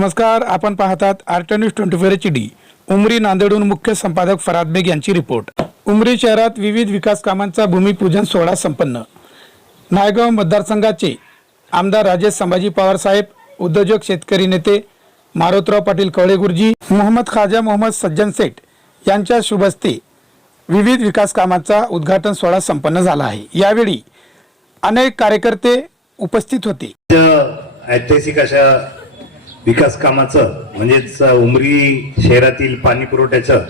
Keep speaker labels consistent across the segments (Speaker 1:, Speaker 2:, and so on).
Speaker 1: नमस्कार आपण पाहतात art news twenty four H D. Umri नांदेडहून मुख्य संपादक फराद बेग यांची रिपोर्ट. उमरी शहरात विविध विकास कामांचा भूमिपूजन सोहळा संपन्न. नायगाव मतदारसंघाचे आमदार राजेश संभाजी पवार साहेब उद्योजक शेतकरी नेते मारोतराव पाटील कवळे गुरुजी मोहम्मद खाजा मोहम्मद सज्जन सेठ यांच्या शुभस्ते विविध विकास कामांचा उद्घाटन सोहळा संपन्न झाला आहे. यावेळी अनेक कार्यकर्ते उपस्थित होते.
Speaker 2: ऐतिहासिक अशा विकास कामाचं म्हणजेच उमरी शहरातील पाणी पुरवठ्याचं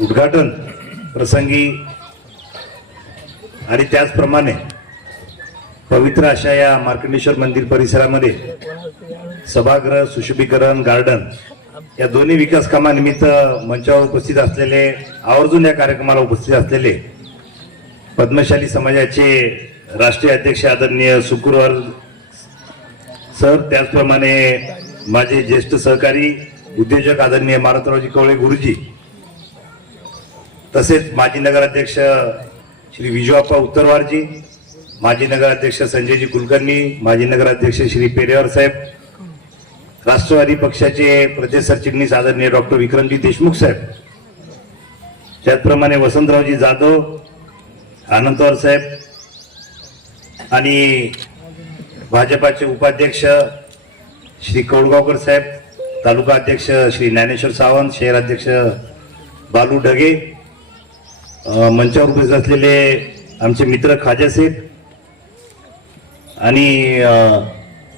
Speaker 2: उद्घाटन प्रसंगी आणि त्याचप्रमाणे पवित्र अशा या मार्कंडेश्वर मंदिर परिसरामध्ये सभागृह सुशोभीकरण गार्डन या दोन्ही विकास कामानिमित्त मंचावर उपस्थित असलेले आवर्जून या कार्यक्रमाला उपस्थित असलेले पद्मशाली समाजाचे राष्ट्रीय अध्यक्ष आदरणीय शुक्रवार सर त्याचप्रमाणे माझे ज्येष्ठ सहकारी उद्योजक आदरणीय मारुतरावजी कवळे गुरुजी तसेच माजी नगराध्यक्ष श्री विजवाप्पा उत्तरवारजी माजी नगराध्यक्ष संजयजी कुलकर्णी माजी नगराध्यक्ष श्री पेरेवर साहेब राष्ट्रवादी पक्षाचे प्रदेश सरचिटणीस आदरणीय डॉक्टर विक्रमजी देशमुख साहेब त्याचप्रमाणे वसंतरावजी जाधव आनंदवार साहेब आणि भाजपाचे उपाध्यक्ष श्री कौडगावकर साहेब तालुका अध्यक्ष श्री ज्ञानेश्वर सावंत शहर अध्यक्ष बालू ढगे मंचावर उपस्थित असलेले आमचे मित्र खाजा साहेब आणि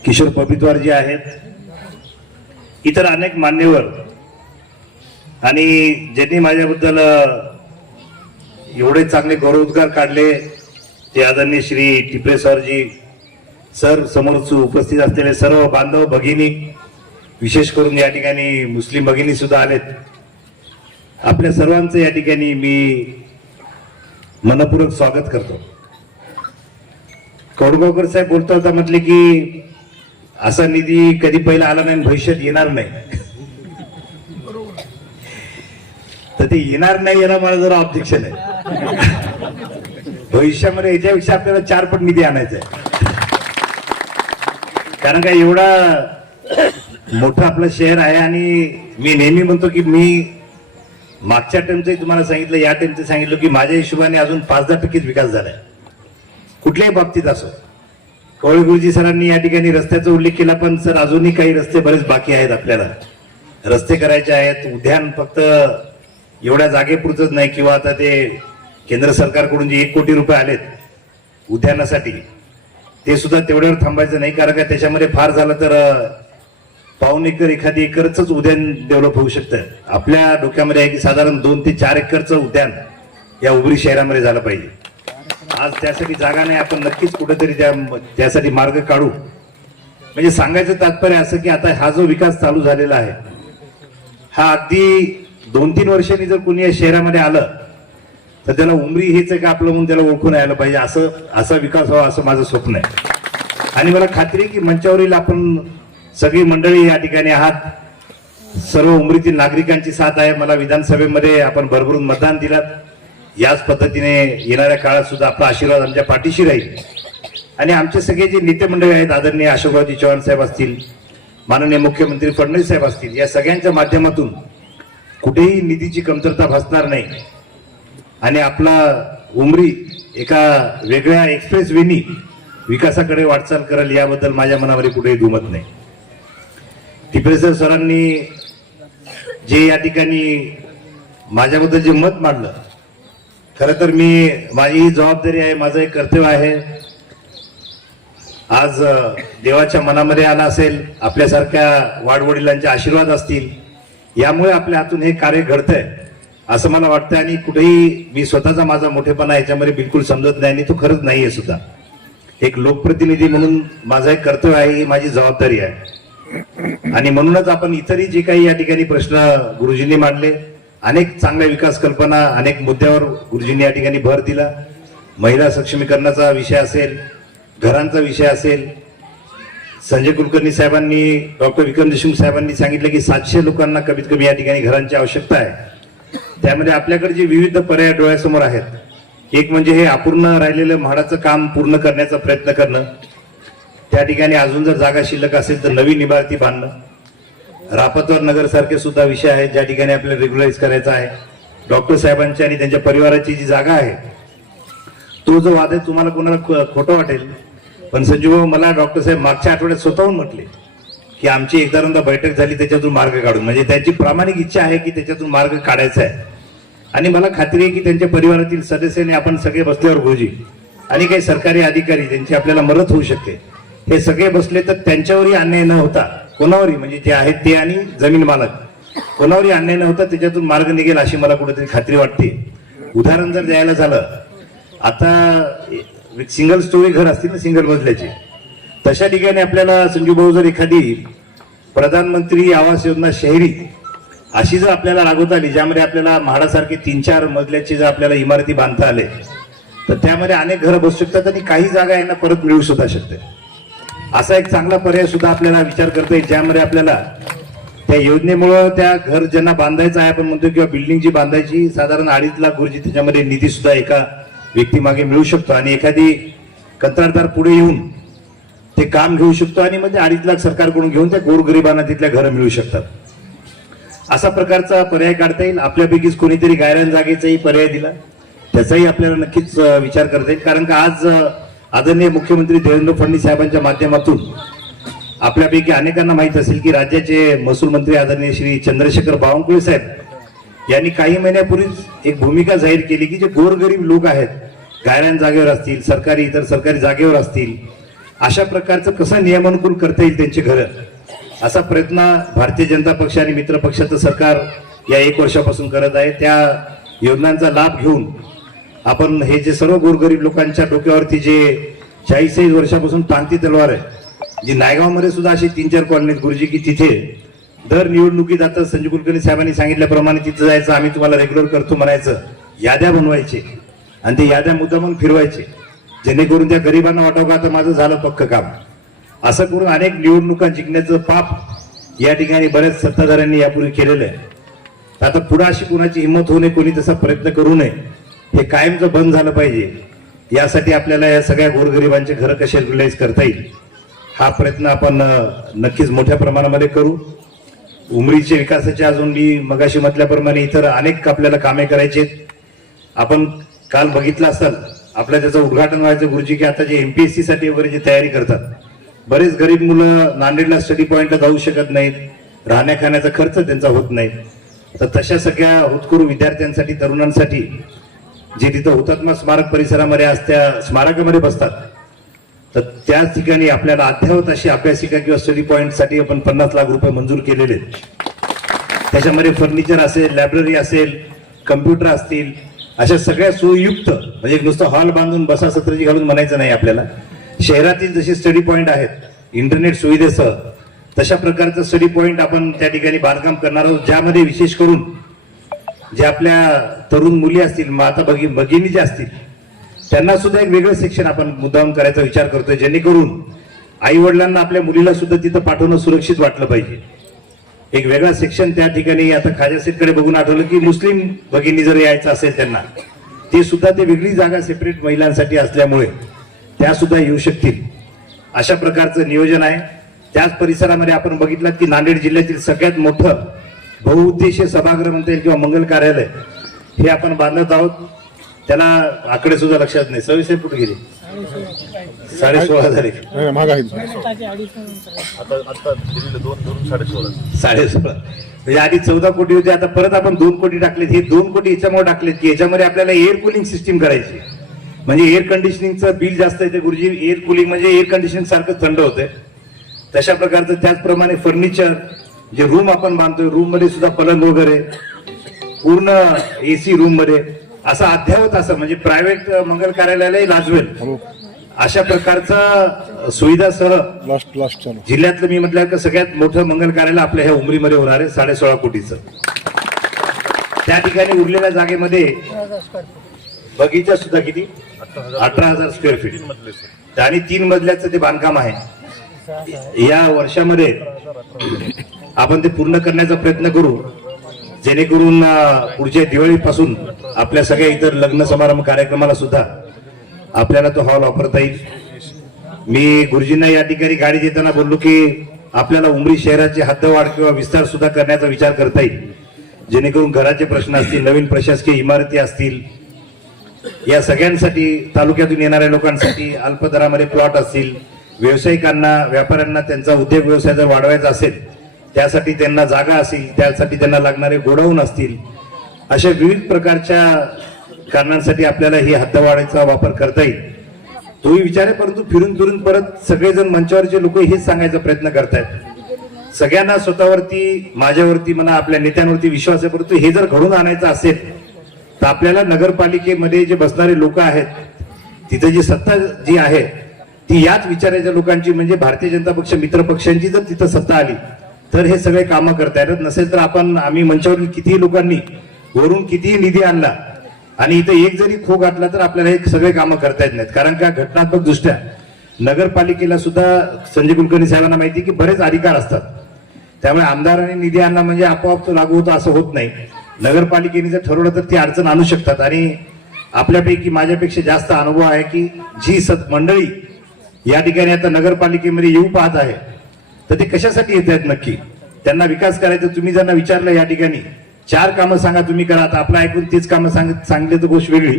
Speaker 2: किशोर पबितवार जे आहेत इतर अनेक मान्यवर आणि ज्यांनी माझ्याबद्दल एवढे चांगले गौरवोद्गार काढले ते आदरणीय श्री टिपरे सरजी सर समोर उपस्थित असलेले सर्व बांधव भगिनी विशेष करून या ठिकाणी मुस्लिम भगिनी सुद्धा आलेत. आपल्या सर्वांचं या ठिकाणी मी मनपूर्वक स्वागत करतो. कौडगावकर साहेब बोलता होता म्हटले की असा निधी कधी पहिला आला नाही भविष्यात येणार नाही. तर ते येणार नाही याला मला जरा ऑब्जेक्शन आहे. भविष्यामध्ये याच्यापेक्षा आपल्याला चार पट निधी आणायचा आहे कारण का एवढा मोठं आपलं शहर आहे आणि मी नेहमी म्हणतो की मी मागच्या टाइमचंही तुम्हाला सांगितलं या टाइमचं सांगितलं की माझ्या हिशोबाने अजून पाच दहा टक्केच विकास झाला आहे कुठल्याही बाबतीत असो. कवळे गुरुजी सरांनी या ठिकाणी रस्त्याचा उल्लेख केला पण सर अजूनही काही रस्ते बरेच बाकी आहेत आपल्याला. रस्ते करायचे आहेत उद्यान फक्त एवढ्या जागेपुरतच नाही किंवा आता ते केंद्र सरकारकडून जे एक कोटी रुपये आलेत उद्यानासाठी ते सुद्धा तेवढ्यावर थांबायचं नाही कारण का त्याच्यामध्ये फार झालं तर पाऊन एकर एखादी एकरच उद्यान डेव्हलप होऊ शकतं. आपल्या डोक्यामध्ये आहे की साधारण दोन ते चार एकरचं उद्यान या उबरी शहरामध्ये झालं पाहिजे. आज त्यासाठी जागा नाही आपण नक्कीच कुठेतरी त्या त्यासाठी मार्ग काढू. म्हणजे सांगायचं तात्पर्य असं की आता हा जो विकास चालू झालेला आहे हा अगदी दोन तीन वर्षांनी जर कोणी या शहरामध्ये आलं तर त्यांना उमरी हेच आहे का आपलं म्हणून त्याला ओळखून यायला पाहिजे. असं असा विकास व्हावा असं माझं स्वप्न आहे. आणि मला खात्री आहे की मंचावरील आपण सगळी मंडळी या ठिकाणी आहात. सर्व उमरीतील नागरिकांची साथ आहे. मला विधानसभेमध्ये आपण भरभरून मतदान दिलात याच पद्धतीने येणाऱ्या काळात सुद्धा आपला आशीर्वाद आमच्या पाठीशी राहील. आणि आमचे सगळे जे नेते मंडळी आहेत आदरणीय अशोकरावजी चव्हाण साहेब असतील माननीय मुख्यमंत्री फडणवीस साहेब असतील या सगळ्यांच्या माध्यमातून कुठेही निधीची कमतरता भासणार नाही. आणि आपला उमरी एका वेगळ्या एक्सप्रेस वेनी विकासाकडे वाटचाल करेल याबद्दल माझ्या मनामध्ये कुठेही दुमत नाही. टिपरेसर सरांनी जे या ठिकाणी माझ्याबद्दल जे मत मांडलं खरं तर मी माझी ही जबाबदारी आहे माझं एक कर्तव्य आहे. आज देवाच्या मनामध्ये आला असेल आपल्यासारख्या वाडवडिलांचे आशीर्वाद असतील यामुळे आपल्या हातून हे कार्य घडतंय. असं मला वाटतं आणि कुठेही मी स्वतःचा माझा मोठेपणा याच्यामध्ये बिलकुल समजत नाही आणि तो खरंच नाहीये सुद्धा. एक लोकप्रतिनिधी म्हणून माझं एक कर्तव्य आहे ही माझी जबाबदारी आहे. आणि म्हणूनच आपण इतरही जे काही या ठिकाणी प्रश्न गुरुजींनी मांडले अनेक चांगल्या विकास कल्पना अनेक मुद्द्यावर गुरुजींनी या ठिकाणी भर दिला. महिला सक्षमीकरणाचा विषय असेल घरांचा विषय असेल संजय कुलकर्णी साहेबांनी डॉक्टर विक्रम देशमुख साहेबांनी सांगितलं की सातशे लोकांना कमीत कमी या ठिकाणी घरांची आवश्यकता आहे. त्यामध्ये आपल्याकडे जे विविध पर्याय डोळ्यासमोर आहेत एक म्हणजे हे अपूर्ण राहिलेलं म्हाडाचं काम पूर्ण करण्याचा प्रयत्न करणं त्या ठिकाणी अजून जर जागा शिल्लक असेल तर नवीन इमारती बांधणं रापतवर नगरसारखे सुद्धा विषय आहेत ज्या ठिकाणी आपल्याला रेग्युलाइज करायचा आहे. डॉक्टर साहेबांची आणि त्यांच्या परिवाराची जी जागा आहे तो जो वाद आहे तुम्हाला कोणाला खोटं वाटेल पण संजीव मला डॉक्टर साहेब मागच्या आठवड्यात स्वतःहून म्हटले की आमची एकदा बैठक झाली त्याच्यातून मार्ग काढून. म्हणजे त्यांची प्रामाणिक इच्छा आहे की त्याच्यातून मार्ग काढायचा आहे. आणि मला खात्री आहे की त्यांच्या परिवारातील सदस्यांनी आपण सगळे बसल्यावर भोजी आणि काही सरकारी अधिकारी ज्यांची आपल्याला मदत होऊ शकते. हे सगळे बसले तर त्यांच्यावरही अन्याय न होता कोणावरही म्हणजे जे आहेत ते आणि जमीन मालक कोणावरही अन्याय न होता त्याच्यातून मार्ग निघेल अशी मला कुठेतरी खात्री वाटते. उदाहरण जर द्यायला झालं आता सिंगल स्टोरी घर असतील ना सिंगल मजल्याची तशा ठिकाणी आपल्याला संजू भाऊ जर एखादी प्रधानमंत्री आवास योजना शहरी अशी जर आपल्याला राबवता आली ज्यामध्ये आपल्याला म्हाडासारखे तीन चार मजल्याचे जर आपल्याला इमारती बांधता आले तर त्यामध्ये अनेक घरं बसू शकतात आणि काही जागा यांना परत मिळू सुद्धा शकते. असा एक चांगला पर्याय सुद्धा आपल्याला विचार करता येईल ज्यामध्ये आपल्याला त्या योजनेमुळं त्या घर ज्यांना बांधायचं आहे आपण म्हणतो किंवा बिल्डिंग जी बांधायची साधारण अडीच लाख गुरुजी त्याच्यामध्ये निधी सुद्धा एका व्यक्तीमागे मिळू शकतो. आणि एखादी कंत्राटदार पुढे येऊन ते काम घेऊ शकतो आणि म्हणजे अडीच लाख सरकारकडून घेऊन त्या गोरगरिबांना तिथल्या घरं मिळू शकतात. असा प्रकारचा पर्याय काढता येईल. आपल्यापैकीच कोणीतरी गायरान जागेचाही पर्याय दिला. त्याचाही आपल्याला नक्कीच विचार करता येईल. कारण का आज आदरणीय मुख्यमंत्री देवेंद्र फडणवीस साहेबांच्या माध्यमातून आपल्यापैकी अनेकांना माहीत असेल की राज्याचे महसूल मंत्री आदरणीय श्री चंद्रशेखर बावनकुळे साहेब यांनी काही महिन्यापूर्वीच एक भूमिका जाहीर केली की जे गोरगरीब लोक आहेत गायरान जागेवर असतील सरकारी इतर सरकारी जागेवर असतील अशा प्रकारचं कसं नियमानुकूल करता येईल त्यांची घरं? असा प्रयत्न भारतीय जनता पक्ष आणि मित्र पक्षाचं सरकार या एक वर्षापासून करत आहे. त्या योजनांचा लाभ घेऊन आपण हे जे सर्व गोरगरीब लोकांच्या डोक्यावरती जे चाळीस वर्षापासून तांती तलवार आहे जी नायगावमध्ये सुद्धा अशी तीन चार कॉलनीत गुरुजी की तिथे दर निवडणुकीत आता संजय कुलकर्णी साहेबांनी सांगितल्याप्रमाणे तिथं जायचं आम्ही तुम्हाला रेग्युलर करतो म्हणायचं याद्या बनवायचे आणि ते याद्या मुद्दामून फिरवायचे. जेणेकरून त्या गरिबांना वाटावं का आता माझं झालं पक्क काम. असं करून अनेक निवडणुका जिंकण्याचं पाप या ठिकाणी बऱ्याच सत्ताधाऱ्यांनी यापूर्वी केलेलं आहे. तर आता पुढे अशी कुणाची हिंमत होऊ नये कोणी तसा प्रयत्न करू नये हे कायमचं बंद झालं पाहिजे यासाठी आपल्याला या सगळ्या गोरगरिबांचे घरं कसे रिलाईज करता येईल हा प्रयत्न आपण नक्कीच मोठ्या प्रमाणामध्ये करू. उमरीचे विकासाचे अजून मी मगाशी म्हटल्याप्रमाणे इतर अनेक आपल्याला कामे करायचे आपण काल बघितलं असाल आपल्या त्याचं उद्घाटन व्हायचं गुरुजी की आता जे एमपीएससी साठी वगैरे जे तयारी करतात. बरेच गरीब मुलं नांदेडला स्टडी पॉईंटला जाऊ शकत नाहीत. राहण्या खाण्याचा खर्च त्यांचा होत नाही. तर तशा सगळ्या होतकरू विद्यार्थ्यांसाठी तरुणांसाठी जे तिथं हुतात्मा स्मारक परिसरामध्ये आज त्या स्मारकामध्ये बसतात. तर त्याच ठिकाणी आपल्याला अद्यावत अशी अभ्यासिका किंवा स्टडी पॉईंटसाठी आपण पन्नास लाख रुपये मंजूर केलेले आहेत. त्याच्यामध्ये फर्निचर असेल लायब्ररी असेल कम्प्युटर असतील अशा सगळ्या सुयुक्त म्हणजे नुसतं हॉल बांधून बसा सत्रजी घालून म्हणायचं नाही आपल्याला. शहरातील जसे स्टडी पॉईंट आहेत इंटरनेट सुविधेसह तशा प्रकारचं स्टडी पॉईंट आपण त्या ठिकाणी बांधकाम करणार आहोत ज्यामध्ये विशेष करून जे आपल्या तरुण मुली असतील माता भगी भगिनी ज्या असतील त्यांना सुद्धा एक वेगळं सेक्शन आपण मुद्दाम करायचा विचार करतोय जेणेकरून आई वडिलांना आपल्या मुलीला सुद्धा तिथं पाठवणं सुरक्षित वाटलं पाहिजे. एक वेगळा सेक्शन त्या ठिकाणी आता खाजा सेटकडे बघून आठवलं की मुस्लिम भगिनी जर यायचं असेल त्यांना ते सुद्धा ते वेगळी जागा सेपरेट महिलांसाठी असल्यामुळे त्या सुद्धा येऊ शकतील. अशा प्रकारचं नियोजन आहे. त्याच परिसरामध्ये आपण बघितलं की नांदेड जिल्ह्यातील सगळ्यात मोठं बहुउद्देशीय सभागृह म्हणता येईल किंवा मंगल कार्यालय हे आपण बांधत आहोत. त्याला आकडे सुद्धा लक्षात नाही. सव्वीस कुठे गेले? साडे सोळा झाले
Speaker 3: महाग आहे.
Speaker 2: साडे सोळा म्हणजे आधी चौदा कोटी होते आता परत आपण दोन कोटी टाकलेत. हे दोन कोटी याच्यामुळे टाकलेत की याच्यामध्ये आपल्याला एअर कुलिंग सिस्टीम करायची म्हणजे एअर कंडिशनिंगचं बिल जास्त येते गुरुजी एअर कुलिंग म्हणजे एअर कंडिशनिंग सारखं थंड होतंय. तशा प्रकारचं त्याचप्रमाणे फर्निचर जे रूम आपण बांधतोय रूममध्ये सुद्धा पलंग वगैरे पूर्ण एसी रूममध्ये. असं अद्यावत असं म्हणजे प्रायव्हेट मंगल कार्यालयालाही लाजवेल. अशा प्रकारचा सुविधासह
Speaker 3: लास्ट लास्ट चालू.
Speaker 2: जिल्ह्यातलं मी म्हटलं की सगळ्यात मोठं मंगल कार्यालय आपल्या ह्या उमरीमध्ये होणार आहे साडे सोळा कोटीचं. त्या ठिकाणी उरलेल्या जागेमध्ये बगीचा सुद्धा किती? अठरा हजार स्क्वेअर फीट आणि तीन मजल्याचं ते बांधकाम आहे. या वर्षामध्ये आपण ते पूर्ण करण्याचा प्रयत्न करू. जेणेकरून पुढच्या दिवाळीपासून आपल्या सगळ्या इतर लग्न समारंभ कार्यक्रमाला सुद्धा आपल्याला तो हॉल वापरता येईल. मी गुरुजींना या ठिकाणी गाडी देताना बोललो की आपल्याला उमरी शहराची हद्दवाढ किंवा विस्तार सुद्धा करण्याचा विचार करता येईल. जेणेकरून घराचे प्रश्न असतील नवीन प्रशासकीय इमारती असतील या सगळ्यांसाठी तालुक्यातून येणाऱ्या लोकांसाठी अल्प दरामध्ये प्लॉट असतील व्यावसायिकांना व्यापाऱ्यांना त्यांचा उद्योग व्यवसाय जर वाढवायचा असेल त्यासाठी त्यांना जागा असेल त्यासाठी त्यांना लागणारे गोडाऊन असतील अशा विविध प्रकारच्या कारणांसाठी आपल्याला ही हद्दवाढीचा वापर करता येईल. तोही विचार आहे परंतु फिरून फिरून परत सगळेजण मंचावरचे लोक हेच सांगायचा प्रयत्न करतायत. सगळ्यांना स्वतःवरती माझ्यावरती म्हणा आपल्या नेत्यांवरती विश्वास आहे परंतु हे जर घडून आणायचं असेल तर आपल्याला नगरपालिकेमध्ये जे बसणारे लोक आहेत तिथे जी सत्ता जी आहे ती याच विचाराच्या लोकांची म्हणजे भारतीय जनता पक्ष मित्र पक्षांची जर तिथं सत्ता आली तर हे सगळे कामं करता येतात नसेल तर आपण आम्ही मंचावरील कितीही लोकांनी वरून कितीही निधी आणला आणि इथं एक जरी खो घातला तर आपल्याला हे सगळे कामं करता येत नाहीत. कारण का? घटनात्मक दृष्ट्या नगरपालिकेला सुद्धा संजय कुलकर्णी साहेबांना माहिती की बरेच अधिकार असतात. त्यामुळे आमदारांनी निधी आणला म्हणजे आपोआप तो लागू होतो असं होत नाही. नगरपालिकेने जर ठरवलं तर ती अडचण आणू शकतात. आणि आपल्यापैकी माझ्यापेक्षा जास्त अनुभव आहे की जी सत मंडळी या ठिकाणी आता नगरपालिकेमध्ये येऊ पाहत आहे तर ते कशासाठी येत आहेत नक्की? त्यांना विकास करायचा तुम्ही ज्यांना विचारलं या ठिकाणी चार कामं सांगा तुम्ही करा. आता आपलं ऐकून तीच कामं सांग सांगले तर गोष्ट वेगळी.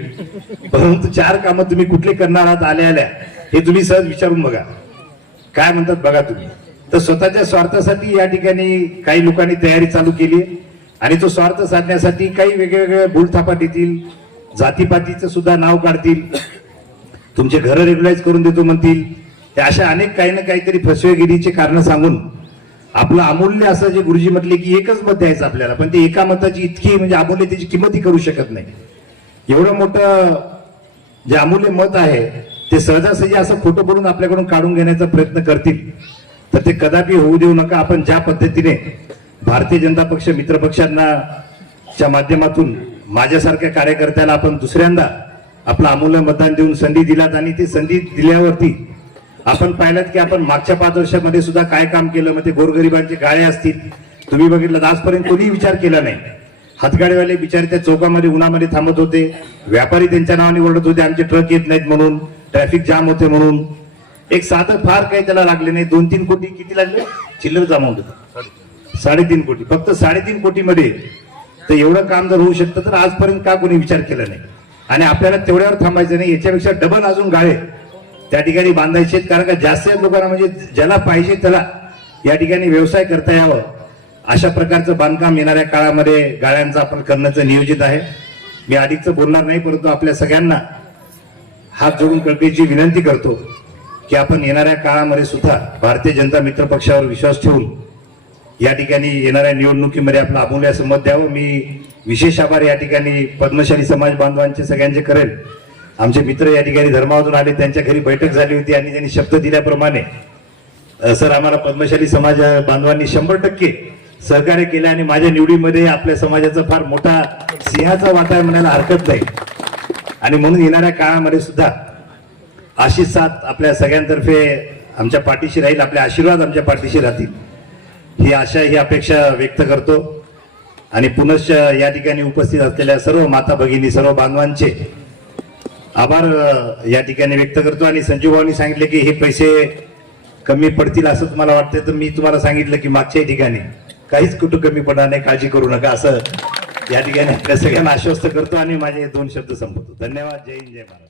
Speaker 2: परंतु चार कामं तुम्ही कुठले करणार आहात आल्या आल्या हे तुम्ही सहज विचारून बघा. काय म्हणतात बघा तुम्ही. तर स्वतःच्या स्वार्थासाठी या ठिकाणी काही लोकांनी तयारी चालू केली आहे. आणि तो स्वार्थ साधण्यासाठी काही वेगवेगळ्या भूलथापा देतील जातीपातीचं सुद्धा नाव काढतील. तुमचे घर रेग्युलाइज करून देतो म्हणतील. अशा अनेक काही ना काहीतरी फसवेगिरीचे कारण सांगून आपलं अमूल्य असं जे गुरुजी म्हटले की एकच मत द्यायचं आपल्याला पण ते एका मताची इतकी म्हणजे अमूल्य त्याची किंमतही करू शकत नाही. एवढं मोठं जे अमूल्य मत आहे ते सहजासहजी असं खोटं बोलून आपल्याकडून काढून घेण्याचा प्रयत्न करतील. तर ते कदापि होऊ देऊ नका. आपण ज्या पद्धतीने भारतीय जनता पक्ष मित्रपक्षांना च्या माध्यमातून माझ्यासारख्या कार्यकर्त्याला आपण दुसऱ्यांदा आपलं अमूल्य मतदान देऊन संधी दिलात आणि ती संधी दिल्यावरती आपण पाहिलं की आपण मागच्या पाच वर्षामध्ये सुद्धा काय काम केलं? मग ते गोरगरिबांचे गाळे असतील. तुम्ही बघितलं आजपर्यंत कोणीही विचार केला नाही. हातगाडीवाले बिचारे त्या चौकामध्ये उन्हामध्ये थांबत होते. व्यापारी त्यांच्या नावाने ओरडत होते आमचे ट्रक येत नाहीत म्हणून. ट्रॅफिक जाम होते म्हणून. एक साधं फार काही त्याला लागले नाही. दोन तीन कोटी किती लागले? चिल्लर अमाऊंट होतं साडेतीन कोटी. फक्त साडेतीन कोटीमध्ये तर एवढं काम जर होऊ शकतं तर आजपर्यंत का कोणी विचार केला नाही? आणि आपल्याला तेवढ्यावर थांबायचं नाही. याच्यापेक्षा डबल अजून गाळे. त्या ठिकाणी बांधायचे आहेत. कारण का जास्तीत लोकांना म्हणजे ज्याला पाहिजे त्याला या ठिकाणी व्यवसाय करता यावं. अशा प्रकारचं बांधकाम येणाऱ्या काळामध्ये गाळ्यांचं आपण करण्याचं नियोजित आहे. मी अधिकचं बोलणार नाही परंतु आपल्या सगळ्यांना हात जोडून कळपीची विनंती करतो की आपण येणाऱ्या काळामध्ये सुद्धा भारतीय जनता मित्र पक्षावर विश्वास ठेवून या ठिकाणी येणाऱ्या निवडणुकीमध्ये आपलं अमूल्य मत द्यावं. मी विशेष आभार या ठिकाणी पद्मशाली समाज बांधवांचे सगळ्यांचे करेल. आमचे मित्र या ठिकाणी धर्मावरून आले त्यांच्या घरी बैठक झाली होती आणि त्यांनी शब्द दिल्याप्रमाणे सर आम्हाला पद्मशाली समाज बांधवांनी शंभर टक्के सहकार्य केलं आणि माझ्या निवडीमध्ये आपल्या समाजाचा फार मोठा सिंहाचा वाटा म्हणायला हरकत नाही. आणि म्हणून येणाऱ्या काळामध्ये सुद्धा अशी साथ आपल्या सगळ्यांतर्फे आमच्या पाठीशी राहील आपले आशीर्वाद आमच्या पाठीशी राहतील. ही आशा ही अपेक्षा व्यक्त करतो. आणि पुनश्च या ठिकाणी उपस्थित असलेल्या सर्व माता भगिनी सर्व बांधवांचे आभार या ठिकाणी व्यक्त करतो. आणि संजीव भाऊनी सांगितले की हे पैसे कमी पडतील असं तुम्हाला वाटतं तर मी तुम्हाला सांगितलं की मागच्याही ठिकाणी काहीच कुठं कमी पडणार नाही काळजी करू नका असं या ठिकाणी सगळ्यांना आश्वस्त करतो आणि माझे दोन शब्द संपवतो. धन्यवाद. जय हिंद जय महाराज